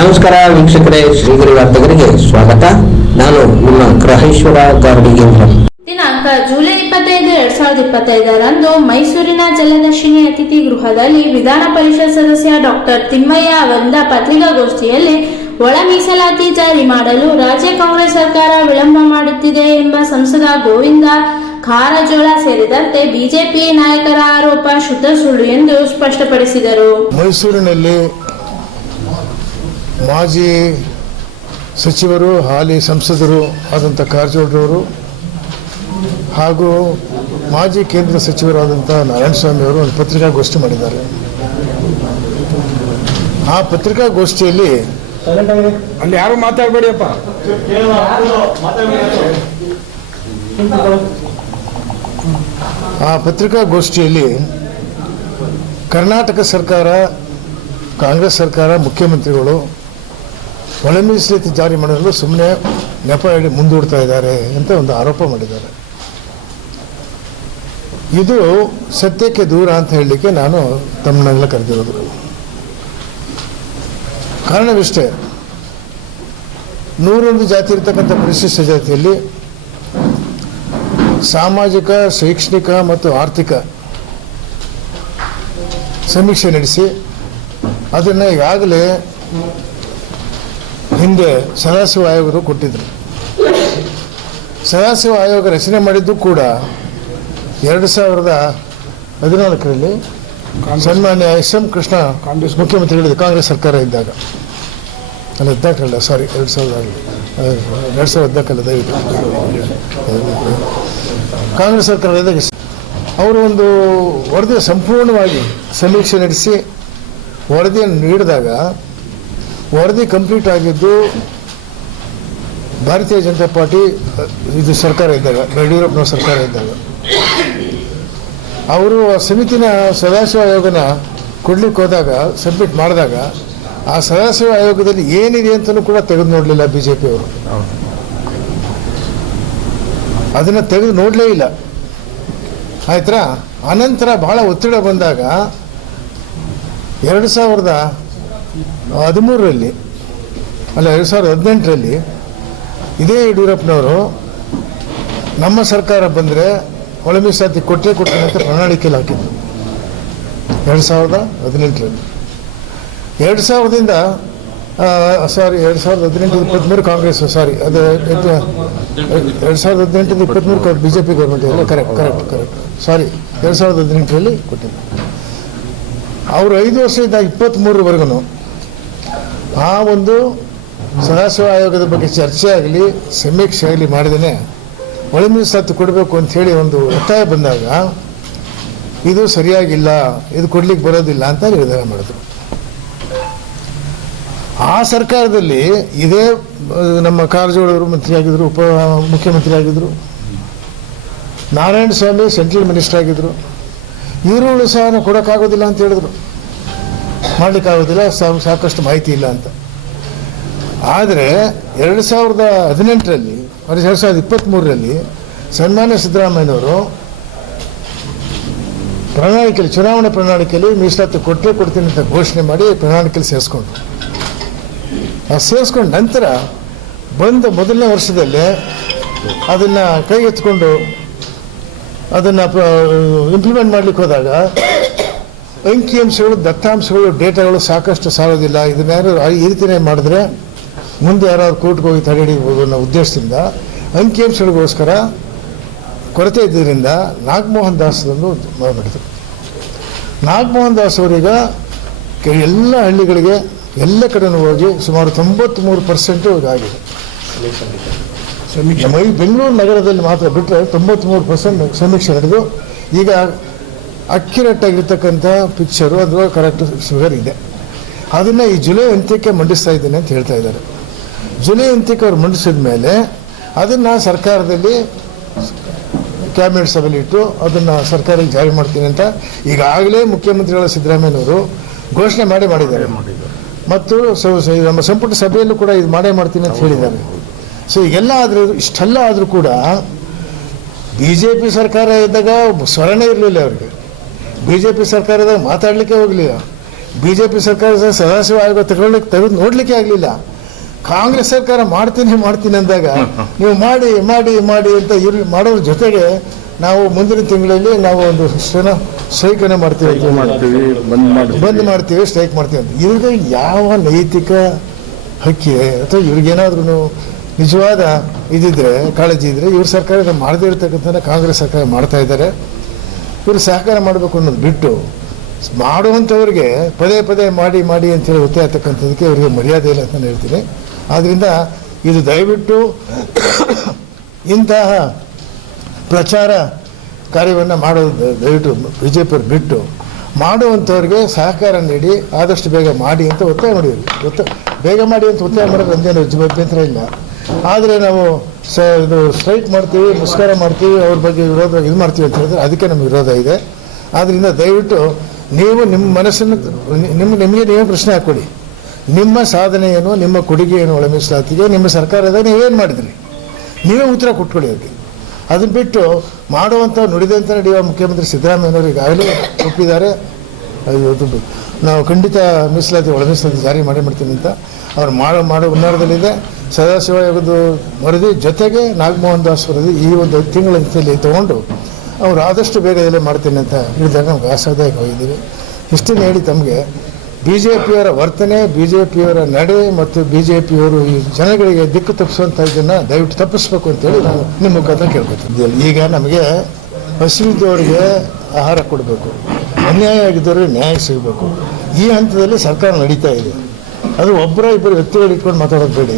ನಮಸ್ಕಾರ ವೀಕ್ಷಕರೇ ಶ್ರೀಗಿರಿ ವಾರ್ತೆಗರಿಗೆ ಸ್ವಾಗತ. ನಾನು ನಿಮ್ಮ ಗ್ರಹೇಶ್ವರ ಗಾರ್ಡಿಗೇಂದ್ರ ದಿನಾಂಕ ಜುಲೈ ಇಪ್ಪತ್ತೈದು ಎರಡ್ ಸಾವಿರದ ಇಪ್ಪತ್ತೈದರಂದು ಮೈಸೂರಿನ ಜಲದರ್ಶಿನಿ ಅತಿಥಿ ಗೃಹದಲ್ಲಿ ವಿಧಾನ ಪರಿಷತ್ ಸದಸ್ಯ ಡಾಕ್ಟರ್ ತಿಮ್ಮಯ್ಯ ಅವರಿಂದ ಪತ್ರಿಕಾಗೋಷ್ಠಿಯಲ್ಲಿ ಒಳ ಮೀಸಲಾತಿ ಜಾರಿ ಮಾಡಲು ರಾಜ್ಯ ಕಾಂಗ್ರೆಸ್ ಸರ್ಕಾರ ವಿಳಂಬ ಮಾಡುತ್ತಿದೆ ಎಂಬ ಸಂಸದ ಗೋವಿಂದ ಕಾರಜೋಳ ಸೇರಿದಂತೆ ಬಿಜೆಪಿ ನಾಯಕರ ಆರೋಪ ಶುದ್ಧ ಸುಳ್ಳು ಎಂದು ಸ್ಪಷ್ಟಪಡಿಸಿದರು. ಮೈಸೂರಿನಲ್ಲಿ ಮಾಜಿ ಸಚಿವರು ಹಾಲಿ ಸಂಸದರು ಆದಂಥ ಕಾರಜೋಳರವರು ಹಾಗೂ ಮಾಜಿ ಕೇಂದ್ರ ಸಚಿವರಾದಂಥ ನಾರಾಯಣಸ್ವಾಮಿ ಅವರು ಒಂದು ಪತ್ರಿಕಾಗೋಷ್ಠಿ ಮಾಡಿದ್ದಾರೆ. ಆ ಪತ್ರಿಕಾಗೋಷ್ಠಿಯಲ್ಲಿ ಅಲ್ಲಿ ಯಾರು ಮಾತಾಡಬೇಡಿಯಪ್ಪ? ಆ ಪತ್ರಿಕಾಗೋಷ್ಠಿಯಲ್ಲಿ ಕರ್ನಾಟಕ ಸರ್ಕಾರ ಕಾಂಗ್ರೆಸ್ ಸರ್ಕಾರ ಮುಖ್ಯಮಂತ್ರಿಗಳು ಒಳ ಮೀಸಲಿತಿ ಜಾರಿ ಮಾಡಲು ಸುಮ್ಮನೆ ನೆಪ ಹೇಳಿ ಮುಂದೂಡ್ತಾ ಇದ್ದಾರೆ ಅಂತ ಒಂದು ಆರೋಪ ಮಾಡಿದ್ದಾರೆ. ಇದು ಸತ್ಯಕ್ಕೆ ದೂರ ಅಂತ ಹೇಳಲಿಕ್ಕೆ ನಾನು ತಮ್ಮನ್ನೆಲ್ಲ ಕರೆದಿರೋದು. ಕಾರಣವಿಷ್ಟೇ, ನೂರೊಂದು ಜಾತಿ ಇರ್ತಕ್ಕಂಥ ಪರಿಶಿಷ್ಟ ಜಾತಿಯಲ್ಲಿ ಸಾಮಾಜಿಕ, ಶೈಕ್ಷಣಿಕ ಮತ್ತು ಆರ್ಥಿಕ ಸಮೀಕ್ಷೆ ನಡೆಸಿ ಅದನ್ನು ಈಗಾಗಲೇ ಹಿಂದೆ ಸದಾಶಿವ ಆಯೋಗರು ಕೊಟ್ಟಿದ್ದರು ಸದಾಶಿವ ಆಯೋಗ ರಚನೆ ಮಾಡಿದ್ದು ಕೂಡ ಎರಡು ಸಾವಿರದ ಹದಿನಾಲ್ಕರಲ್ಲಿ ಸನ್ಮಾನ್ಯ ಎಸ್ ಎಂ ಕೃಷ್ಣ ಕಾಂಗ್ರೆಸ್ ಮುಖ್ಯಮಂತ್ರಿಗಳಿದೆ ಕಾಂಗ್ರೆಸ್ ಸರ್ಕಾರ ಇದ್ದಾಗ. ನಾನು ಹದಿನಾಲ್ಕರಲ್ಲ ಸಾರಿ ಎರಡು ಸಾವಿರದ ಎರಡು ಸಾವಿರದ ಹದಿನಾಲ್ಕಲ್ಲ ದಯವಿಟ್ಟು. ಕಾಂಗ್ರೆಸ್ ಸರ್ಕಾರ ಇದ್ದಾಗ ಅವರು ಒಂದು ವರದಿ ಸಂಪೂರ್ಣವಾಗಿ ಸಮೀಕ್ಷೆ ನಡೆಸಿ ವರದಿಯನ್ನು ನೀಡಿದಾಗ ವರದಿ ಕಂಪ್ಲೀಟ್ ಆಗಿದ್ದು ಭಾರತೀಯ ಜನತಾ ಪಾರ್ಟಿ ಇದು ಸರ್ಕಾರ ಇದ್ದಾಗ, ಯಡಿಯೂರಪ್ಪನವ್ರ ಸರ್ಕಾರ ಇದ್ದಾಗ. ಅವರು ಆ ಸಮಿತಿನ ಸದಾಶಿವ ಆಯೋಗನ ಕೊಡ್ಲಿಕ್ಕೆ ಹೋದಾಗ, ಸಬ್ಮಿಟ್ ಮಾಡಿದಾಗ, ಆ ಸದಾಶಿವ ಆಯೋಗದಲ್ಲಿ ಏನಿದೆ ಅಂತಲೂ ಕೂಡ ತೆಗೆದು ನೋಡಲಿಲ್ಲ ಬಿ ಜೆ ಪಿಯವರು ಅದನ್ನು ತೆಗೆದು ನೋಡಲೇ ಇಲ್ಲ. ಆಯ್ತಾ ಅನಂತರ ಬಹಳ ಒತ್ತಡ ಬಂದಾಗ, ಎರಡು ಸಾವಿರದ ಹದಿಮೂರರಲ್ಲಿ, ಅಲ್ಲ ಎರಡು ಸಾವಿರದ ಹದಿನೆಂಟರಲ್ಲಿ ಇದೇ ಯಡಿಯೂರಪ್ಪನವರು ನಮ್ಮ ಸರ್ಕಾರ ಬಂದರೆ ಒಳ ಸಾತಿ ಕೊಟ್ಟೇ ಕೊಟ್ಟರೆ ಅಂತ ಪ್ರಣಾಳಿಕೆಯಲ್ಲಿ ಹಾಕಿದ್ರು. ಎರಡು ಸಾವಿರದ ಹದಿನೆಂಟರಲ್ಲಿ. ಎರಡು ಸಾವಿರದಿಂದ ಸಾರಿ ಎರಡು ಸಾವಿರದ ಹದಿನೆಂಟು ಇಪ್ಪತ್ತ್ಮೂರು ಕಾಂಗ್ರೆಸ್ ಸಾರಿ ಅದು ಎರಡು ಸಾವಿರದ ಹದಿನೆಂಟರಿಂದ ಇಪ್ಪತ್ತ್ಮೂರು ಬಿ ಜೆ ಪಿ ಗೌರ್ಮೆಂಟ್ ಇದೆ ಕರೆಕ್ಟ್ ಕರೆಕ್ಟ್ ಕರೆಕ್ಟ್ ಸಾರಿ ಎರಡು ಸಾವಿರದ ಹದಿನೆಂಟರಲ್ಲಿ ಕೊಟ್ಟಿದ್ದರು ಅವರು ಐದು ವರ್ಷದಿಂದ ಇಪ್ಪತ್ತ್ಮೂರವರೆಗೂ ಆ ಒಂದು ಸದಾಶಿವ ಆಯೋಗದ ಬಗ್ಗೆ ಚರ್ಚೆ ಆಗಲಿ, ಸಮೀಕ್ಷೆ ಆಗಲಿ ಮಾಡಿದೇ ಒಳ ಮೀಸಲಾತಿ ಕೊಡಬೇಕು ಅಂಥೇಳಿ ಒಂದು ಒತ್ತಾಯ ಬಂದಾಗ, ಇದು ಸರಿಯಾಗಿಲ್ಲ, ಇದು ಕೊಡ್ಲಿಕ್ಕೆ ಬರೋದಿಲ್ಲ ಅಂತ ನಿರ್ಧಾರ ಮಾಡಿದ್ರು. ಆ ಸರ್ಕಾರದಲ್ಲಿ ಇದೇ, ನಮ್ಮ ಕಾರಜೋಳವರು ಮಂತ್ರಿ ಆಗಿದ್ರು, ಉಪ ಮುಖ್ಯಮಂತ್ರಿ ಆಗಿದ್ರು, ನಾರಾಯಣ ಸ್ವಾಮಿ ಸೆಂಟ್ರಲ್ ಮಿನಿಸ್ಟರ್ ಆಗಿದ್ರು ಇವರು ಸಹ ಕೊಡೋಕ್ಕಾಗೋದಿಲ್ಲ ಅಂತ ಹೇಳಿದ್ರು. ಮಾಡಲಿಕ್ಕಾಗೋದಿಲ್ಲ ಸಾಕಷ್ಟು ಮಾಹಿತಿ ಇಲ್ಲ ಅಂತ. ಆದರೆ ಎರಡು ಸಾವಿರದ ಹದಿನೆಂಟರಲ್ಲಿ ಎರಡು ಸಾವಿರದ ಇಪ್ಪತ್ತ್ಮೂರರಲ್ಲಿ ಸನ್ಮಾನ್ಯ ಸಿದ್ದರಾಮಯ್ಯನವರು ಪ್ರಣಾಳಿಕೆಯಲ್ಲಿ, ಚುನಾವಣೆ ಪ್ರಣಾಳಿಕೆಯಲ್ಲಿ ಮೀಸಲಾತಿ ಕೊಟ್ಟರೆ ಕೊಡ್ತೀನಿ ಅಂತ ಘೋಷಣೆ ಮಾಡಿ ಪ್ರಣಾಳಿಕೆಯಲ್ಲಿ ಸೇರಿಸ್ಕೊಂಡು ಆ ಸೇರಿಸ್ಕೊಂಡ ನಂತರ ಬಂದ ಮೊದಲನೇ ವರ್ಷದಲ್ಲೇ ಅದನ್ನು ಕೈಗೆತ್ತಿಕೊಂಡು ಅದನ್ನು ಇಂಪ್ಲಿಮೆಂಟ್ ಮಾಡಲಿಕ್ಕೆ ಹೋದಾಗ ಅಂಕಿಅಂಶಗಳು, ದತ್ತಾಂಶಗಳು, ಡೇಟಾಗಳು ಸಾಕಷ್ಟು ಸಾಲೋದಿಲ್ಲ ಇದನ್ನೇನಾದ್ರು ಈ ರೀತಿಯೇ ಮಾಡಿದ್ರೆ ಮುಂದೆ ಯಾರಾದ್ರು ಕೋರ್ಟ್ಗೆ ಹೋಗಿ ತಡೆ ಹಿಡಿಬೋದು ಅನ್ನೋ ಉದ್ದೇಶದಿಂದ ಅಂಕಿಅಂಶಗಳಿಗೋಸ್ಕರ ಕೊರತೆ ಇದ್ದರಿಂದ ನಾಗಮೋಹನ್ ದಾಸ್ದೊಂದು ಮಾಡಿದರು ನಾಗಮೋಹನ್ ದಾಸ್ ಅವರೀಗ ಎಲ್ಲ ಹಳ್ಳಿಗಳಿಗೆ ಎಲ್ಲ ಕಡೆನೂ ಹೋಗಿ ಸುಮಾರು ತೊಂಬತ್ತ್ಮೂರು ಪರ್ಸೆಂಟು ಇದಾಗಿದೆ ಸಮೀಕ್ಷೆ ಬೆಂಗಳೂರು ನಗರದಲ್ಲಿ ಮಾತ್ರ ಬಿಟ್ಟರೆ ತೊಂಬತ್ತ್ಮೂರು ಪರ್ಸೆಂಟ್ ಸಮೀಕ್ಷೆ ನಡೆದು ಈಗ ಅಕ್ಯುರೇಟ್ ಆಗಿರ್ತಕ್ಕಂಥ ಪಿಕ್ಚರು ಅಥವಾ ಕರೆಕ್ಟ್ ಶುಗರ್ ಇದೆ. ಅದನ್ನು ಈ ಜುಲೈ ಅಂತ್ಯಕ್ಕೆ ಮಂಡಿಸ್ತಾ ಇದ್ದೇನೆ ಅಂತ ಹೇಳ್ತಾ ಇದ್ದಾರೆ. ಜುಲೈ ಅಂತ್ಯಕ್ಕೆ ಅವ್ರು ಮಂಡಿಸಿದ ಮೇಲೆ ಅದನ್ನು ಸರ್ಕಾರದಲ್ಲಿ ಕ್ಯಾಬಿನೆಟ್ ಸಭೆಯಲ್ಲಿ ಇಟ್ಟು ಅದನ್ನು ಸರ್ಕಾರಕ್ಕೆ ಜಾರಿ ಮಾಡ್ತೀನಿ ಅಂತ ಈಗಾಗಲೇ ಮುಖ್ಯಮಂತ್ರಿಗಳ ಸಿದ್ದರಾಮಯ್ಯನವರು ಘೋಷಣೆ ಮಾಡಿ ಮಾಡಿದ್ದಾರೆ. ಮತ್ತು ನಮ್ಮ ಸಂಪುಟ ಸಭೆಯಲ್ಲೂ ಕೂಡ ಇದು ಮಾಡೇ ಮಾಡ್ತೀನಿ ಅಂತ ಹೇಳಿದ್ದಾರೆ. ಸೊ ಈಗೆಲ್ಲ ಆದರೂ, ಇಷ್ಟೆಲ್ಲ ಆದರೂ ಕೂಡ ಬಿ ಜೆ ಪಿ ಸರ್ಕಾರ ಇದ್ದಾಗ ಸ್ವರಣೆ ಇರಲಿಲ್ಲ ಅವರಿಗೆ. ಬಿ ಜೆ ಪಿ ಸರ್ಕಾರದಾಗ ಮಾತಾಡಲಿಕ್ಕೆ ಹೋಗಲಿಲ್ಲ. ಬಿ ಜೆ ಪಿ ಸರ್ಕಾರದ ಸದಾಶಿವ ಆಯೋಗ ತಗೊಳ್ಳಿಕ್ಕೆ ತೆಗೆದು ನೋಡಲಿಕ್ಕೆ ಆಗಲಿಲ್ಲ. ಕಾಂಗ್ರೆಸ್ ಸರ್ಕಾರ ಮಾಡ್ತೀನಿ ಮಾಡ್ತೀನಿ ಅಂದಾಗ ನೀವು ಮಾಡಿ ಮಾಡಿ ಮಾಡಿ ಅಂತ ಇವ್ರು ಮಾಡೋದ್ರ ಜೊತೆಗೆ ನಾವು ಮುಂದಿನ ತಿಂಗಳಲ್ಲಿ ನಾವು ಒಂದು ಏನೋ ಸ್ಟ್ರೈಕನ್ನು ಮಾಡ್ತೀವಿ ಮಾಡ್ತೀವಿ ಬಂದ್ ಬಂದ್ ಮಾಡ್ತೀವಿ ಸ್ಟ್ರೈಕ್ ಮಾಡ್ತೀವಿ ಅಂತ. ಇವ್ರಿಗೆ ಯಾವ ನೈತಿಕ ಹಕ್ಕಿ? ಅಥವಾ ಇವ್ರಿಗೇನಾದ್ರೂ ನಿಜವಾದ ಇದಿದ್ರೆ ಕಾಳಜಿ ಇದ್ರೆ ಇವ್ರ ಸರ್ಕಾರ ಮಾಡದೇ ಇರ್ತಕ್ಕಂಥ ಕಾಂಗ್ರೆಸ್ ಸರ್ಕಾರ ಮಾಡ್ತಾ ಇದ್ದಾರೆ. ಇವರು ಸಹಕಾರ ಮಾಡಬೇಕು ಅನ್ನೋದು ಬಿಟ್ಟು ಮಾಡುವಂಥವ್ರಿಗೆ ಪದೇ ಪದೇ ಮಾಡಿ ಮಾಡಿ ಅಂತೇಳಿ ಒತ್ತಾಯ ತಕ್ಕಂಥದ್ದಕ್ಕೆ ಅವರಿಗೆ ಮರ್ಯಾದೆ ಇಲ್ಲ ಅಂತ ಹೇಳ್ತೀನಿ. ಆದ್ದರಿಂದ ಇದು ದಯವಿಟ್ಟು ಇಂತಹ ಪ್ರಚಾರ ಕಾರ್ಯವನ್ನು ಮಾಡೋದು ದಯವಿಟ್ಟು ಬಿ ಜೆ ಪಿಯವ್ರು ಬಿಟ್ಟು ಮಾಡುವಂಥವ್ರಿಗೆ ಸಹಕಾರ ನೀಡಿ, ಆದಷ್ಟು ಬೇಗ ಮಾಡಿ ಅಂತ ಒತ್ತಾಯ ಮಾಡಿದ್ವಿ ಒತ್ತ ಬೇಗ ಮಾಡಿ ಅಂತ ಒತ್ತಾಯ ಮಾಡೋದು ಅಂದೇನು ಅಭ್ಯಂತರ ಇಲ್ಲ. ಆದರೆ ನಾವು ಸ ಇದು ಸ್ಟ್ರೈಕ್ ಮಾಡ್ತೀವಿ ಮುಸ್ಕಾರ ಮಾಡ್ತೀವಿ, ಅವ್ರ ಬಗ್ಗೆ ವಿರೋಧ ಇದು ಮಾಡ್ತೀವಿ ಅಂತ ಹೇಳಿದ್ರೆ ಅದಕ್ಕೆ ನಮ್ಗೆ ವಿರೋಧ ಇದೆ. ಆದ್ದರಿಂದ ದಯವಿಟ್ಟು ನೀವು ನಿಮ್ಮ ಮನಸ್ಸನ್ನು ನಿಮ್ಮ ನಿಮಗೆ ನೀವೇ ಪ್ರಶ್ನೆ ಹಾಕ್ಕೊಡಿ. ನಿಮ್ಮ ಸಾಧನೆ ಏನು ನಿಮ್ಮ ಕೊಡುಗೆ ಏನು ಒಳ ಮೀಸಲಾತಿಗೆ ನಿಮ್ಮ ಸರ್ಕಾರದಾಗ ನೀವೇನು ಮಾಡಿದ್ರಿ? ನೀವೇ ಉತ್ತರ ಕೊಟ್ಕೊಳ್ಳಿ ಅದಕ್ಕೆ. ಅದನ್ನು ಬಿಟ್ಟು ಮಾಡುವಂಥ ನುಡಿದಂತೆ ನಡೆಯುವ ಮುಖ್ಯಮಂತ್ರಿ ಸಿದ್ದರಾಮಯ್ಯನವರು ಈಗಾಗಲೇ ಒಪ್ಪಿದ್ದಾರೆ. ನಾವು ಖಂಡಿತ ಮೀಸಲಾತಿ, ಒಳ ಮೀಸಲಾತಿ ಜಾರಿ ಮಾಡಿ ಮಾಡ್ತೀನಿ ಅಂತ ಅವ್ರು ಮಾಡೋ ಮಾಡೋ ಹುನ್ನಾರದಲ್ಲಿದೆ. ಸದಾಶಿವ ಮರದಿ ವರದಿ ಜೊತೆಗೆ ನಾಗಮೋಹನ್ ದಾಸ್ ವರದಿ ಈ ಒಂದು ತಿಂಗಳ ಅಂತ್ಯದಲ್ಲಿ ತಗೊಂಡು ಅವರು ಆದಷ್ಟು ಬೇಗದಲ್ಲೇ ಮಾಡ್ತೀನಿ ಅಂತ ಹೇಳಿದಾಗ ನಮ್ಗೆ ಆಶಾದಾಯಕವಾಗಿದ್ದೀವಿ ಇಷ್ಟನ್ನು ಹೇಳಿ ತಮಗೆ ಬಿ ಜೆ ಪಿಯವರ ವರ್ತನೆ ಬಿ ಜೆ ಪಿಯವರ ನಡೆ ಮತ್ತು ಬಿ ಜೆ ಪಿಯವರು ಈ ಜನಗಳಿಗೆ ದಿಕ್ಕು ತಪ್ಪಿಸುವಂಥ ಇದನ್ನು ದಯವಿಟ್ಟು ತಪ್ಪಿಸ್ಬೇಕು ಅಂತೇಳಿ ನಾನು ನಿಮ್ಮ ಮುಖಾಂತರ ಕೇಳ್ಕೊತೀನಿ ಈಗ ನಮಗೆ ಹಸಿವಿದ್ದವರಿಗೆ ಆಹಾರ ಕೊಡಬೇಕು. ಅನ್ಯಾಯ ಆಗಿದ್ದವರಿಗೆ ನ್ಯಾಯ ಸಿಗಬೇಕು. ಈ ಹಂತದಲ್ಲಿ ಸರ್ಕಾರ ನಡೀತಾ ಇದೆ. ಅದು ಒಬ್ಬರ ಇಬ್ಬರು ವ್ಯಕ್ತಿಗಳು ಇಟ್ಕೊಂಡು ಮಾತಾಡೋದು ಬೇಡಿ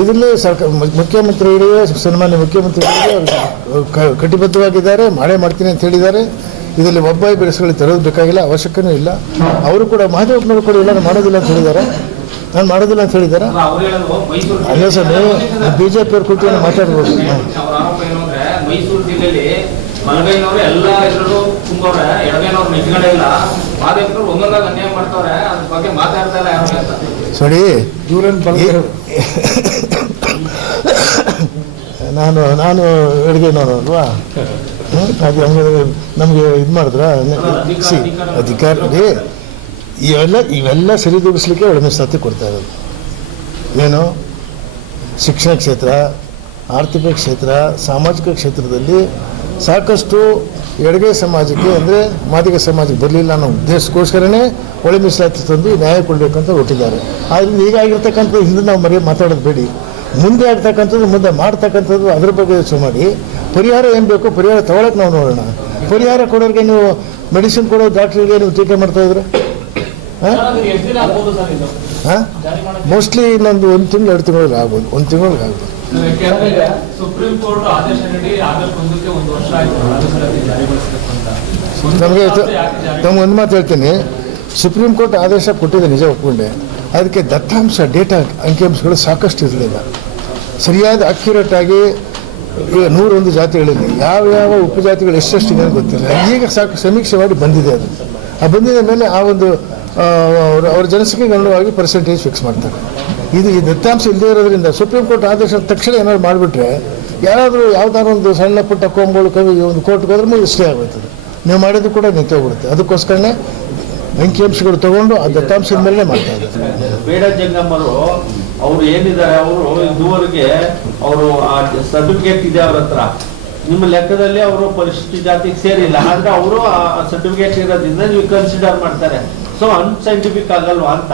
ಇದರಲ್ಲಿ ಸರ್ಕಾರ ಮುಖ್ಯಮಂತ್ರಿಗಳಿಗೆ ಸನ್ಮಾನ್ಯ ಮುಖ್ಯಮಂತ್ರಿಗಳಿಗೆ ಕಟಿಬದ್ಧವಾಗಿದ್ದಾರೆ ಮಾಡೇ ಮಾಡ್ತೀನಿ ಅಂತ ಹೇಳಿದ್ದಾರೆ. ಇದರಲ್ಲಿ ಒಬ್ಬ ಇಬ್ಬರು ಹೆಸರುಗಳು ತರೋದು ಬೇಕಾಗಿಲ್ಲ ಅವಶ್ಯಕನೂ ಇಲ್ಲ. ಅವರು ಕೂಡ ಮಹದೇವಪ್ಪನವರು ಕೂಡ ಇಲ್ಲ ಮಾಡೋದಿಲ್ಲ ಅಂತ ಹೇಳಿದ್ದಾರೆ. ನಾನು ಮಾಡೋದಿಲ್ಲ ಅಂತ ಹೇಳಿದ್ದಾರೆ. ಅಲ್ಲ ಸರ್ ನೀವು ಬಿ ಜೆ ಪಿಯವ್ರು ಕೂತ್ಕೊಂಡು ಮಾತಾಡ್ಬೋದು ಬಲಗೈನವರು ಎಲ್ಲ ಹೆಸರು ತುಂಬವ್ರೆ ಎಡಗೈನವ್ರು ನಿಂತ್ಕೊಂಡೇ ಇಲ್ಲ. ಮಾದೇವ್ರು ಒಂದೊಂದಾಗ ಅನ್ಯಾಯ ಮಾಡ್ತವ್ರೆ ಅದ್ರ ಬಗ್ಗೆ ಮಾತಾಡ್ತಾ ಇಲ್ಲ ಯಾರು ಅಂತ. ಸರಿ. ನಾನು ನಾನು ಎಡಗೈನವನು ಅಲ್ವಾ? ಹ್ಮ್? ಅದು ಹಂಗೆ ನಮಗೆ ಇದು ಮಾಡಿದ್ರ? ಸಿ ಅಧಿಕಾರ. ಇವೆಲ್ಲ ಇವೆಲ್ಲ ಸರಿದೂಗಿಸ್ಲಿಕ್ಕೆ ಒಳ ಮೀಸಲಾತಿ ಕೊಡ್ತಾ ಇರೋದು. ಏನು? ಶಿಕ್ಷಣ ಕ್ಷೇತ್ರ ಆರ್ಥಿಕ ಕ್ಷೇತ್ರ ಸಾಮಾಜಿಕ ಕ್ಷೇತ್ರದಲ್ಲಿ ಸಾಕಷ್ಟು ಎಡಗೈ ಸಮಾಜಕ್ಕೆ ಅಂದರೆ ಮಾದಿಗ ಸಮಾಜಕ್ಕೆ ಬರಲಿಲ್ಲ ಅನ್ನೋ ಉದ್ದೇಶಕ್ಕೋಸ್ಕರನೇ ಒಳ ಮೀಸಲಾತಿ ತಂದು ನ್ಯಾಯ ಕೊಡಬೇಕಂತ ಹೊಟ್ಟಿದ್ದಾರೆ ಆದ್ದರಿಂದ ಈಗಾಗಿರ್ತಕ್ಕಂಥ ಹಿಂದೆ ನಾವು ಮರಿ, ಮಾತಾಡೋದು ಬೇಡಿ. ಮುಂದೆ ಆಗ್ತಕ್ಕಂಥದ್ದು, ಮುಂದೆ ಮಾಡ್ತಕ್ಕಂಥದ್ದು ಅದ್ರ ಬಗ್ಗೆ ಯೋಚನೆ ಮಾಡಿ ಪರಿಹಾರ ಏನು ಬೇಕು ಪರಿಹಾರ ತಗೊಳಕ್ಕೆ ನಾವು ನೋಡೋಣ. ಪರಿಹಾರ ಕೊಡೋರಿಗೆ ನೀವು ಮೆಡಿಸಿನ್ ಕೊಡೋ ಡಾಕ್ಟ್ರಿಗೆ ನೀವು ಟೀಕೆ ಮಾಡ್ತಾ ಇದ್ರೆ ಹಾಂ? ಮೋಸ್ಟ್ಲಿ ಇನ್ನೊಂದು ಒಂದು ತಿಂಗಳು, ಎರಡು ತಿಂಗಳಿಗೆ ಆಗ್ಬೋದು, ಒಂದು ತಿಂಗಳಿಗೆ ಆಗ್ಬೋದು. ಸುಪ್ರೀಂ ಕೋರ್ಟ್ ಆದೇಶ ನೀಡಿ ಆಗಸ್ಟ್ ಒಂದಕ್ಕೆ ಒಂದು ವರ್ಷ ಆಯ್ತು. ಮೀಸಲಾತಿ ಜಾರಿಗೊಳಿಸಬೇಕು ಅಂತ ನಮಗೆ ನಮ್ಗೆ ಒಂದು ಮಾತು ಹೇಳ್ತೀನಿ. ಸುಪ್ರೀಂ ಕೋರ್ಟ್ ಆದೇಶ ಕೊಟ್ಟಿದೆ ನಿಜ ಒಪ್ಕೊಂಡೆ. ಅದಕ್ಕೆ ದತ್ತಾಂಶ ಡೇಟಾ ಅಂಕಿಅಂಶಗಳು ಸಾಕಷ್ಟು ಇರಲಿಲ್ಲ. ಸರಿಯಾದ ಅಕ್ಯುರೇಟ್ ಆಗಿ ಈಗ ನೂರೊಂದು ಜಾತಿಗಳಿದೆ ಯಾವ ಯಾವ ಉಪಜಾತಿಗಳು ಎಷ್ಟೆಷ್ಟಿದೆ ಅಂತ ಗೊತ್ತಿಲ್ಲ. ಈಗ ಸಾಕು ಸಮೀಕ್ಷೆ ಮಾಡಿ ಬಂದಿದೆ ಅದು. ಆ ಬಂದಿದ ಮೇಲೆ ಆ ಒಂದು ಅವ್ರ ಜನಸಂಖ್ಯೆಗೆ ಅನುಗುಣವಾಗಿ ಪರ್ಸೆಂಟೇಜ್ ಫಿಕ್ಸ್ ಮಾಡ್ತಾರೆ. ಇದು ಈ ದತ್ತಾಂಶ ಇಲ್ಲದೇ ಇರೋದ್ರಿಂದ ಸುಪ್ರೀಂ ಕೋರ್ಟ್ ಆದೇಶ ತಕ್ಷಣ ಏನಾದ್ರು ಮಾಡಿಬಿಟ್ರೆ ಯಾರಾದರೂ ಯಾವ್ದಾದ್ರು ಒಂದು ಸಣ್ಣ ಪುಟ್ಟ ಕೋಮ್ಗಳು ಕವಿ ಒಂದು ಕೋರ್ಟ್ಗೆ ಹೋದ್ರೆ ಮುಗಿದು ಸ್ಟೇ ಆಗೋಯ್ತದೆ. ನೀವು ಮಾಡಿದ್ದು ಕೂಡ ನಿಂತೋಗ್ಬಿಡುತ್ತೆ. ಅದಕ್ಕೋಸ್ಕರನೇ ಅಂಕಿಅಂಶಗಳು ತಗೊಂಡು ಆ ದತ್ತಾಂಶದ ಮೇಲೆ ಮಾಡ್ತಾ ಇದ್ದಾರೆ. ಬೇಡ ಜಂಗಮ್ಮರು ಅವರು ಏನಿದ್ದಾರೆ ಅವರು ಇದುವರೆಗೆ ಅವರು ಆ ಸರ್ಟಿಫಿಕೇಟ್ ಇದೆ ಅವ್ರ ಹತ್ರ. ನಿಮ್ಮ ಲೆಕ್ಕದಲ್ಲಿ ಅವರು ಪರಿಶಿಷ್ಟ ಜಾತಿಗೆ ಸೇರಿಲ್ಲ ಆದ್ರೆ ಅವರು ಆ ಸರ್ಟಿಫಿಕೇಟ್ ಇರೋದ್ರಿಂದ ನೀವು ಕನ್ಸಿಡರ್ ಮಾಡ್ತಾರೆ. ಸೊ ಅನ್ಸೈಂಟಿಫಿಕ್ ಆಗಲ್ವಾ ಅಂತ?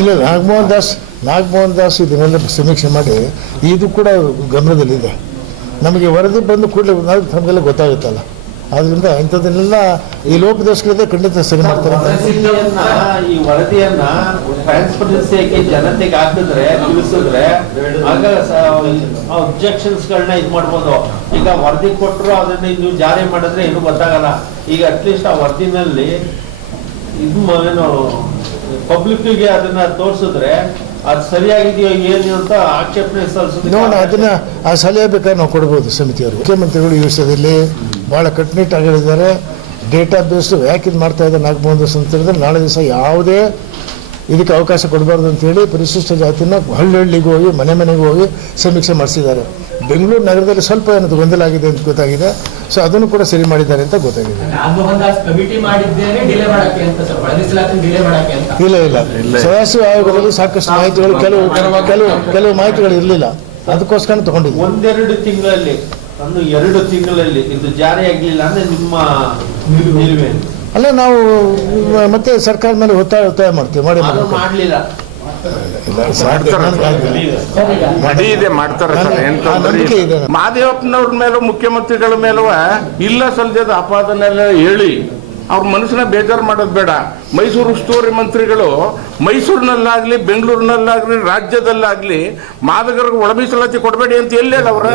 ಇಲ್ಲ. ನಾಗಮೋಹನ್ ದಾಸ್ ನಾಗಮೋಹನ್ ದಾಸ್ ಇದನ್ನೆಲ್ಲ ಸಮೀಕ್ಷೆ ಮಾಡಿ, ಇದು ಕೂಡ ಗಮನದಲ್ಲಿದೆ. ನಮಗೆ ವರದಿ ಬಂದು ಕೂಡಲೇ ನಮಗೆಲ್ಲ ಗೊತ್ತಾಗುತ್ತಲ್ಲ. ಆದ್ರಿಂದ ಇಂಥದ್ದನ್ನೆಲ್ಲ ಈ ಲೋಪದೋಷಗಳಿದೆ ಖಂಡಿತ ಸರಿ ಮಾಡ್ತಾರೆ. ಈ ವರದಿಯನ್ನ ಟ್ರಾನ್ಸ್ಪರೆನ್ಸಿಯಾಗಿ ಜನತೆಗೆ ಹಾಕಿದ್ರೆ, ತಿಳಿಸಿದ್ರೆ, ಆಗ ಇದ್ ಮಾಡ್ಬೋದು. ಈಗ ವರದಿ ಕೊಟ್ಟರು ಅದನ್ನ ನೀವು ಜಾರಿ ಮಾಡಿದ್ರೆ ಏನು ಗೊತ್ತಾಗಲ್ಲ. ಈಗ ಅಟ್ಲೀಸ್ಟ್ ಆ ವರದಿನಲ್ಲಿ ಇದು ಏನು ಪಬ್ಲಿಕ್ಗೆ ಅದನ್ನ ತೋರಿಸಿದ್ರೆ ಅದು ಅಂತ ಆಕ್ಷೇಪಣೆ ನೋಡೋಣ ಸಲ್ಲಿಸಿದ್ರೆ ಅದನ್ನ ಆ ಸಲಹೆ ಬೇಕಾದ್ರೆ ನಾವು ಕೊಡ್ಬೋದು ಸಮಿತಿಯವರು. ಮುಖ್ಯಮಂತ್ರಿಗಳು ಈ ವಿಷಯದಲ್ಲಿ ಬಹಳ ಕಟ್ಟುನಿಟ್ಟಾಗಿ ಹೇಳಿದ್ದಾರೆ. ಡೇಟಾ ಬೇಸ್ ಯಾಕೆ ಇದು ಮಾಡ್ತಾ ಇದ್ದಾರೆ ನಾಲ್ಕು ಮೂರು ದಿವಸ ಅಂತ ಹೇಳಿದ್ರೆ ನಾಳೆ ದಿವಸ ಯಾವುದೇ ಇದಕ್ಕೆ ಅವಕಾಶ ಕೊಡಬಾರ್ದು ಅಂತೇಳಿ ಪರಿಶಿಷ್ಟ ಜಾತಿನ ಹಳ್ಳಿಗೆ ಹೋಗಿ, ಮನೆ ಮನೆಗೆ ಹೋಗಿ ಸಮೀಕ್ಷೆ ಮಾಡಿಸಿದ್ದಾರೆ. ಬೆಂಗಳೂರು ನಗರದಲ್ಲಿ ಸ್ವಲ್ಪ ಏನದು ಗೊಂದಲ ಆಗಿದೆ ಅಂತ ಗೊತ್ತಾಗಿದೆ. ಸೊ ಅದನ್ನು ಕೂಡ ಸರಿ ಮಾಡಿದ್ದಾರೆ ಅಂತ ಗೊತ್ತಾಗಿದೆ. ನಾಗಮೋಹನ್ ದಾಸ್ ಕಮಿಟಿ ಮಾಡಿದ್ದೇನೆ ಡಿಲೇ ಮಾಡಕ್ಕೆ ಅಂತ ಸರ್. ಒಳಗಿಸಲಾತಿ ಡಿಲೇ ಮಾಡಕ್ಕೆ ಅಂತ. ಇಲ್ಲ ಇಲ್ಲ. ಸದಾಶಿವ ಆಯೋಗದಲ್ಲಿ ಸಾಕಷ್ಟು ಮಾಹಿತಿಗಳು ಕೆಲವು ಕೆಲವು ಕೆಲವು ಮಾಹಿತಿಗಳು ಇರಲಿಲ್ಲ. ಅದಕ್ಕೋಸ್ಕರ ತಗೊಂಡಿದ್ವಿ ಒಂದೆರಡು ತಿಂಗಳಲ್ಲಿ ಒಂದು ಎರಡು ತಿಂಗಳಲ್ಲಿ ಇದು ಜಾರಿ ಆಗಲಿಲ್ಲ ಅಂದ್ರೆ ನಿಮ್ಮ ಅಲ್ಲ ನಾವು ಮತ್ತೆ ಸರ್ಕಾರದ ಮೇಲೆ ಒತ್ತಾಯ ಒತ್ತಾಯ ಮಾಡ್ತೀವಿ ಮಾಡಿ ಮಾಡ್ಲಿಲ್ಲ. ಇದೆ ಮಾಡ್ತಾರೆ ಸರ್ ಏನ್ ತೊಂದರೆ. ಮಾದೇವಪ್ಪನವ್ರ ಮೇಲೂ ಮುಖ್ಯಮಂತ್ರಿಗಳ ಮೇಲೂ ಇಲ್ಲ ಸಲ್ಜದ ಅಪಾದನೆಲ್ಲ ಹೇಳಿ ಅವ್ರ ಮನಸ್ಸನ್ನ ಬೇಜಾರು ಮಾಡೋದು ಬೇಡ. ಮೈಸೂರು ಉಸ್ತುವಾರಿ ಮಂತ್ರಿಗಳು ಮೈಸೂರಿನಲ್ಲಾಗ್ಲಿ ಬೆಂಗಳೂರಿನಲ್ಲಾಗ್ಲಿ ರಾಜ್ಯದಲ್ಲಾಗ್ಲಿ ಮಾದಕರಿಗೆ ಒಳ ಮೀಸಲಾತಿ ಕೊಡಬೇಡಿ ಅಂತ ಎಲ್ಲಿ ಹೇಳವ್ರ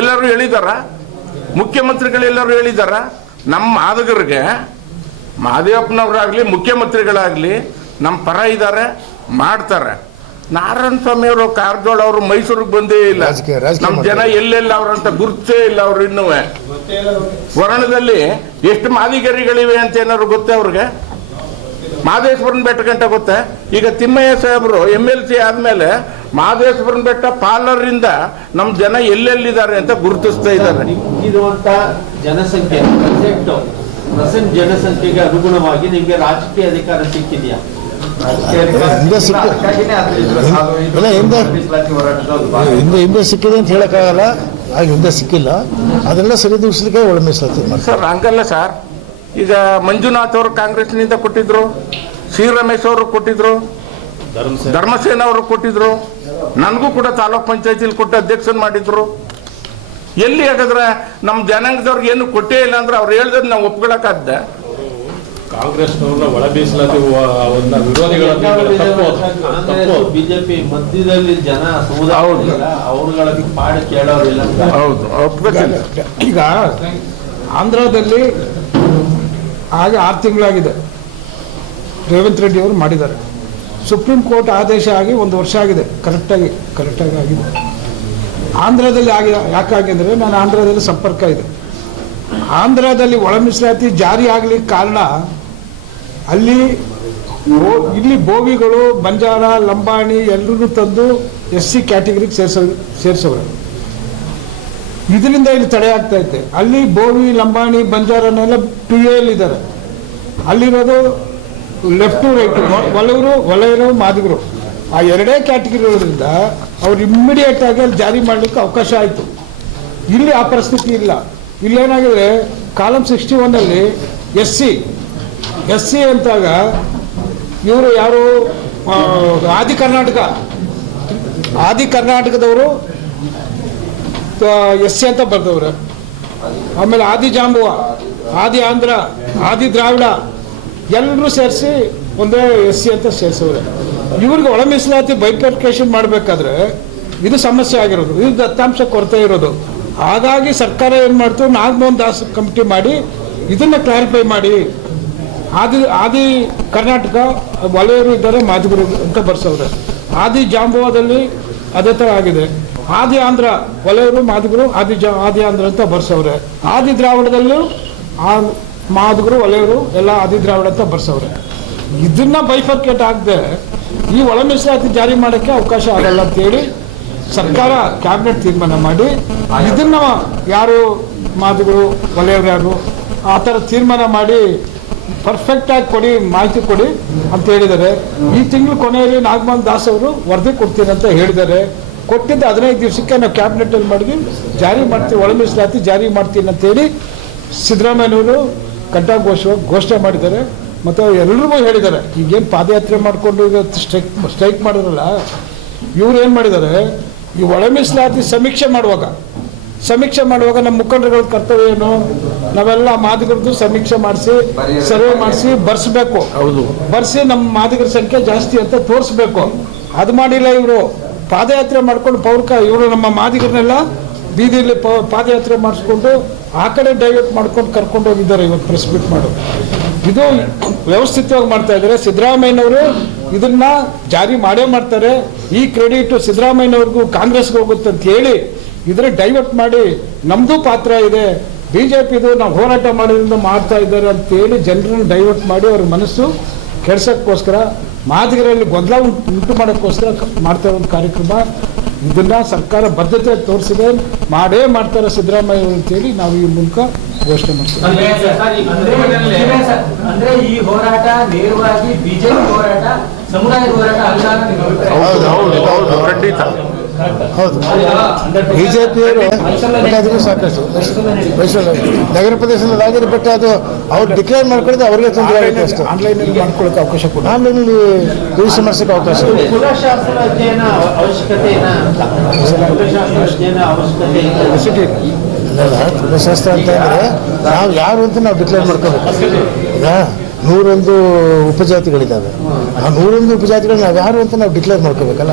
ಎಲ್ಲರೂ ಹೇಳಿದಾರ? ಮುಖ್ಯಮಂತ್ರಿಗಳೆಲ್ಲರೂ ಹೇಳಿದಾರ? ನಮ್ಮ ಮಾದಕರಿಗೆ ಮಹಾದೇವಪ್ಪನವರಾಗ್ಲಿ ಮುಖ್ಯಮಂತ್ರಿಗಳಾಗ್ಲಿ ನಮ್ಮ ಪರ ಇದ್ದಾರೆ ಮಾಡ್ತಾರೆ. ನಾರಾಯಣ ಸ್ವಾಮಿ ಅವರು ಕಾರ್ಜೋಳ ಅವರು ಮೈಸೂರಿಗೆ ಬಂದೇ ಇಲ್ಲ. ನಮ್ಮ ಜನ. ಎಲ್ಲೆಲ್ಲ ಅವ್ರಂತ ಗುರ್ತೇ ಇಲ್ಲ ಅವ್ರು ಇನ್ನೂ. ವರ್ಣದಲ್ಲಿ ಎಷ್ಟು ಮಾದಿಗರಿಗಳಿವೆ ಅಂತ ಏನಾದ್ರು ಗೊತ್ತೇ ಅವ್ರಿಗೆ? ಮಹದೇಶ್ವರನ ಬೆಟ್ಟ ಗಂಟ ಗೊತ್ತೆ? ಈಗ ತಿಮ್ಮಯ್ಯ ಸಾಹೇಬರು ಎಂ ಎಲ್ ಸಿ ಆದ್ಮೇಲೆ ಮಹದೇಶ್ವರನ ಬೆಟ್ಟ ಪಾರ್ಲರಿಂದ ನಮ್ಮ ಜನ ಎಲ್ಲೆಲ್ಲಿದ್ದಾರೆ ಅಂತ ಗುರುತಿಸ್ತಾ ಇದ್ದಾರೆ. ಜನಸಂಖ್ಯೆ ಜನಸಂಖ್ಯೆಗೆ ಅನುಗುಣವಾಗಿ ನಿಮಗೆ ರಾಜಕೀಯ ಅಧಿಕಾರ ಸಿಕ್ಕಿದೆಯಾ? ಹಿಂದೆ ಸಿಕ್ಕಿಲ್ಲ ಹಿಂದೆ ಹಿಂದೆ ಹಿಂದೆ ಸಿಕ್ಕಿದೆ ಅಂತ ಹೇಳಕ್ಕಾಗಲ್ಲ. ಹಾಗೆ ಹಿಂದೆ ಸಿಕ್ಕಿಲ್ಲ. ಅದೆಲ್ಲ ಸರಿದೂಗಿಸ್ಲಿಕ್ಕೆ ಒಳ ಮೀಸಲಾತಿ ಸರ್, ಹಂಗಲ್ಲ ಸರ್. ಈಗ ಮಂಜುನಾಥ್ ಅವರು ಕಾಂಗ್ರೆಸ್ನಿಂದ ಕೊಟ್ಟಿದ್ರು, ಸಿ. ರಮೇಶ್ ಅವರು ಕೊಟ್ಟಿದ್ರು, ಧರ್ಮಸೇನ ಅವರು ಕೊಟ್ಟಿದ್ರು, ನನಗೂ ಕೂಡ ತಾಲೂಕ್ ಪಂಚಾಯತಿಲಿ ಕೊಟ್ಟು ಅಧ್ಯಕ್ಷನ್ ಮಾಡಿದ್ರು. ಎಲ್ಲಿ ಹಾಗಾದ್ರೆ ನಮ್ಮ ಜನಾಂಗದವ್ರಿಗೆ ಏನು ಕೊಟ್ಟೇ ಇಲ್ಲ ಅಂದ್ರೆ ಅವ್ರು ಹೇಳ್ದದ್ದು ನಾವು ಒಪ್ಕೊಳಕ್ಕಾಗ್ದ ಕಾಂಗ್ರೆಸ್ನವ್ರನ್ನ ಒಳ ಮೀಸಲಾತಿ ಅವನ್ನ ವಿರೋಧಿಗಳ. ಬಿಜೆಪಿ ಮಧ್ಯದಲ್ಲಿ ಜನ ಅವ್ರುಗಳ ಪಾಡು ಕೇಳೋರಿಲ್ಲ ಅಂತ. ಹೌದು ಈಗ ಆಂಧ್ರದಲ್ಲಿ ಹಾಗೆ ಆರು ತಿಂಗಳಾಗಿದೆ. ರೇವಂತ್ ರೆಡ್ಡಿ ಅವರು ಮಾಡಿದ್ದಾರೆ. ಸುಪ್ರೀಂ ಕೋರ್ಟ್ ಆದೇಶ ಆಗಿ ಒಂದು ವರ್ಷ ಆಗಿದೆ. ಕರೆಕ್ಟಾಗಿ ಕರೆಕ್ಟಾಗಿ ಆಗಿದೆ. ಆಂಧ್ರದಲ್ಲಿ ಆಗಿ ಯಾಕಾಗಿದ್ರೆ ನಾನು ಆಂಧ್ರದಲ್ಲಿ ಸಂಪರ್ಕ ಇದೆ. ಆಂಧ್ರದಲ್ಲಿ ಒಳ ಮೀಸಲಾತಿ ಜಾರಿ ಆಗ್ಲಿಕ್ಕೆ ಕಾರಣ ಅಲ್ಲಿ ಇಲ್ಲಿ ಬೋವಿಗಳು, ಬಂಜಾರ, ಲಂಬಾಣಿ ಎಲ್ಲರೂ ತಂದು ಎಸ್ ಸಿ ಕ್ಯಾಟಗರಿಗೆ ಸೇರ್ಸೋ ಇದರಿಂದ ಇಲ್ಲಿ ತಡೆ ಆಗ್ತಾ ಐತೆ ಅಲ್ಲಿ ಬೋವಿ, ಲಂಬಾಣಿ, ಬಂಜಾರನೆಲ್ಲ ಟು ಇದ್ದಾರೆ ಅಲ್ಲಿರೋದು ಲೆಫ್ಟ್ ಟು ರೈಟ್ ಒಲವರು ಒಲೆಯರು ಮಾದಿಗರು. ಆ ಎರಡೇ ಕ್ಯಾಟಗರಿ ಇರೋದ್ರಿಂದ ಅವ್ರು ಇಮ್ಮಿಡಿಯೇಟ್ ಆಗಿ ಅಲ್ಲಿ ಜಾರಿ ಮಾಡಲಿಕ್ಕೆ ಅವಕಾಶ ಆಯಿತು. ಇಲ್ಲಿ ಆ ಪರಿಸ್ಥಿತಿ ಇಲ್ಲ. ಇಲ್ಲೇನಾಗಿದೆ ಕಾಲಮ್ ಸಿಕ್ಸ್ಟಿ ಒನ್ನಲ್ಲಿ ಎಸ್ ಸಿ ಎಸ್ ಸಿ ಅಂತಾಗ ಇವರು ಯಾರು ಆದಿ ಕರ್ನಾಟಕ, ಆದಿ ಕರ್ನಾಟಕದವರು ಎಸ್ ಸಿ ಅಂತ ಬರ್ದವ್ರೆ. ಆಮೇಲೆ ಆದಿ ಜಾಂಬುವ, ಆದಿ ಆಂಧ್ರ, ಆದಿ ದ್ರಾವಿಡ ಎಲ್ಲರೂ ಸೇರಿಸಿ ಒಂದೇ ಎಸ್ ಸಿ ಅಂತ ಸೇರಿಸವ್ರೆ. ಇವ್ರಿಗೆ ಒಳ ಮೀಸಲಾತಿ ಮಾಡಬೇಕಾದ್ರೆ ಇದು ಸಮಸ್ಯೆ ಆಗಿರೋದು, ಇದು ದತ್ತಾಂಶ ಕೊರತೆ ಇರೋದು. ಹಾಗಾಗಿ ಸರ್ಕಾರ ಏನು ಮಾಡ್ತು? ನಾಗಮೋಹನ್ ದಾಸ್ ಕಮಿಟಿ ಮಾಡಿ ಇದನ್ನು ಕ್ಲಾರಿಫೈ ಮಾಡಿ. ಆದಿ ಆದಿ ಕರ್ನಾಟಕ, ವಲಯರು ಇದ್ದಾರೆ ಮಾಧುಗುರು ಅಂತ ಬರ್ಸವ್ರೆ. ಆದಿ ಜಾಂಬುವಾದಲ್ಲಿ ಅದೇ ಥರ ಆಗಿದೆ. ಆದಿ ಆಂಧ್ರ, ವಲಯರು ಮಾದಿಗರು ಆದಿ ಜಾ, ಆದಿ ಆಂಧ್ರ ಅಂತ ಬರ್ಸವ್ರೆ. ಆದಿ ದ್ರಾವಿಡದಲ್ಲೂ ಆ ಮಾದಿಗರು ವಲಯರು, ಎಲ್ಲ ಆದಿ ದ್ರಾವಿಡ ಅಂತ ಬರ್ಸವ್ರೆ. ಇದನ್ನ ಬೈಫರ್ಕೇಟ್ ಆಗದೆ ಈ ಒಳ ಜಾರಿ ಮಾಡೋಕ್ಕೆ ಅವಕಾಶ ಆಗಲ್ಲ ಅಂತೇಳಿ ಸರ್ಕಾರ ಕ್ಯಾಬಿನೆಟ್ ತೀರ್ಮಾನ ಮಾಡಿ ಇದನ್ನ ಯಾರು ಮಾತುಗಳು ವಲಯರು ಯಾರು, ಆ ಥರ ತೀರ್ಮಾನ ಮಾಡಿ ಪರ್ಫೆಕ್ಟ್ ಆಗಿ ಕೊಡಿ, ಮಾಹಿತಿ ಕೊಡಿ ಅಂತ ಹೇಳಿದ್ದಾರೆ. ಈ ತಿಂಗಳು ಕೊನೆಯಲ್ಲಿ ನಾಗಮೋಹನ್ ದಾಸ್ ಅವರು ವರದಿ ಕೊಡ್ತೀನಿ ಅಂತ ಹೇಳಿದ್ದಾರೆ. ಕೊಟ್ಟಿದ್ದ ಹದಿನೈದು ದಿವಸಕ್ಕೆ ನಾವು ಕ್ಯಾಬಿನೆಟ್ ಅಲ್ಲಿ ಮಾಡಿದ್ವಿ. ಜಾರಿ ಮಾಡ್ತೀವಿ, ಒಳ ಮೀಸಲಾತಿ ಜಾರಿ ಮಾಡ್ತೀನಿ ಅಂತೇಳಿ ಸಿದ್ದರಾಮಯ್ಯನವರು ಕಂಠಘೋಷವಾಗಿ ಘೋಷಣೆ ಮಾಡಿದ್ದಾರೆ. ಮತ್ತು ಎಲ್ರಿಗೂ ಹೇಳಿದ್ದಾರೆ, ಈಗೇನು ಪಾದಯಾತ್ರೆ ಮಾಡಿಕೊಂಡು ಸ್ಟ್ರೈಕ್ ಸ್ಟ್ರೈಕ್ ಮಾಡಿದ್ರಲ್ಲ, ಇವ್ರು ಏನು ಮಾಡಿದ್ದಾರೆ ಈ ಒಳ ಮೀಸಲಾತಿ ಸಮೀಕ್ಷೆ ಮಾಡುವಾಗ ಸಮೀಕ್ಷೆ ಮಾಡುವಾಗ ನಮ್ಮ ಮುಖಂಡರುಗಳ ಕರ್ತವ್ಯ ಏನು? ನಾವೆಲ್ಲ ಮಾದಿಗರದ್ದು ಸಮೀಕ್ಷೆ ಮಾಡಿಸಿ ಸರ್ವೆ ಮಾಡಿಸಿ ಬರ್ಸ್ಬೇಕು. ಹೌದು. ಬರ್ಸಿ ನಮ್ಮ ಮಾದಿಗರ ಸಂಖ್ಯೆ ಜಾಸ್ತಿ ಅಂತ ತೋರಿಸ್ಬೇಕು. ಅದು ಮಾಡಿಲ್ಲ ಇವರು. ಪಾದಯಾತ್ರೆ ಮಾಡ್ಕೊಂಡು ಪೌರ್ಕ ಇವರು ನಮ್ಮ ಮಾದಿಗರನ್ನೆಲ್ಲ ಬೀದಿಯಲ್ಲಿ ಪಾದಯಾತ್ರೆ ಮಾಡಿಸ್ಕೊಂಡು ಆ ಕಡೆ ಡೈವರ್ಟ್ ಮಾಡ್ಕೊಂಡು ಕರ್ಕೊಂಡು ಹೋಗಿದ್ದಾರೆ ಇವತ್ತು ಪ್ರೆಸ್ ಮೀಟ್ ಮಾಡು ಇದು ವ್ಯವಸ್ಥಿತವಾಗಿ ಮಾಡ್ತಾ ಇದ್ದಾರೆ. ಸಿದ್ದರಾಮಯ್ಯನವರು ಇದನ್ನ ಜಾರಿ ಮಾಡೇ ಮಾಡ್ತಾರೆ. ಈ ಕ್ರೆಡಿಟ್ ಸಿದ್ದರಾಮಯ್ಯನವ್ರಿಗೂ ಕಾಂಗ್ರೆಸ್ಗೆ ಹೋಗುತ್ತೆ ಅಂತ ಹೇಳಿ ಇದನ್ನ ಡೈವರ್ಟ್ ಮಾಡಿ ನಮ್ದು ಪಾತ್ರ ಇದೆ. ಬಿಜೆಪಿದು ನಾವು ಹೋರಾಟ ಮಾಡೋದ್ರಿಂದ ಮಾಡ್ತಾ ಇದ್ದಾರೆ ಅಂತ ಹೇಳಿ ಜನರನ್ನು ಡೈವರ್ಟ್ ಮಾಡಿ ಅವ್ರ ಮನಸ್ಸು ಕೆಡ್ಸೋಕ್ಕೋಸ್ಕರ ಮಾದಿಗರಲ್ಲಿ ಗೊಂದಲ ಉಂಟು ಮಾಡೋಕ್ಕೋಸ್ಕರ ಮಾಡ್ತಾ ಇರೋ ಕಾರ್ಯಕ್ರಮ. ಇದನ್ನ ಸರ್ಕಾರ ಬದ್ಧತೆ ತೋರಿಸಿದೆ. ಮಾಡೇ ಮಾಡ್ತಾರೆ ಸಿದ್ದರಾಮಯ್ಯ ಅಂತೇಳಿ ನಾವು ಈ ಮೂಲಕ ಘೋಷಣೆ ಮಾಡ್ತೀವಿ. ಈ ಹೋರಾಟ ನೇರವಾಗಿ ಬಿಜೆಪಿ ಹೋರಾಟ ಸಮುದಾಯ ಹೋರಾಟ ಅಲ್ಲ ಅಂತ ನಿಮ್ಮ ಅಭಿಪ್ರಾಯ. ಹೌದು. ಬಿ ಜೆ ಪಿಯವರು ಹೌದು ಬಿಜೆಪಿಯವರು ಅದಕ್ಕೂ ಸಾಕಷ್ಟು. ಮೈಸೂರು ನಗರ ಪ್ರದೇಶದಲ್ಲಿ ಆಗಿದೆ ಬಟ್ ಅದು ಅವ್ರು ಡಿಕ್ಲೇರ್ ಮಾಡ್ಕೊಳ್ಳೋದು ಅವ್ರಿಗೆ ತೊಂದರೆ ಆಗುತ್ತೆ ಅಷ್ಟು. ಆನ್ಲೈನಲ್ಲಿ ಮಾಡ್ಕೊಳ್ಳೋಕೆ ಅವಕಾಶ ಕೊಡ ಆನ್ಲೈನಲ್ಲಿ ರಿಜಿಸ್ಟರ್ ಮಾಡ್ಸೋಕೆ ಅವಕಾಶ ಇದೆ ಕುಲಶಾಸ್ತ್ರ ಅಂತ ಅಂದರೆ ನಾವು ಯಾರು ಅಂತ ನಾವು ಡಿಕ್ಲೇರ್ ಮಾಡ್ಕೋಬೇಕು ಈಗ ನೂರೊಂದು ಉಪಜಾತಿಗಳಿದ್ದಾವೆ. ಆ ನೂರೊಂದು ಉಪಜಾತಿಗಳು ನಾವು ಯಾರು ಅಂತ ನಾವು ಡಿಕ್ಲೇರ್ ಮಾಡ್ಕೋಬೇಕಲ್ಲ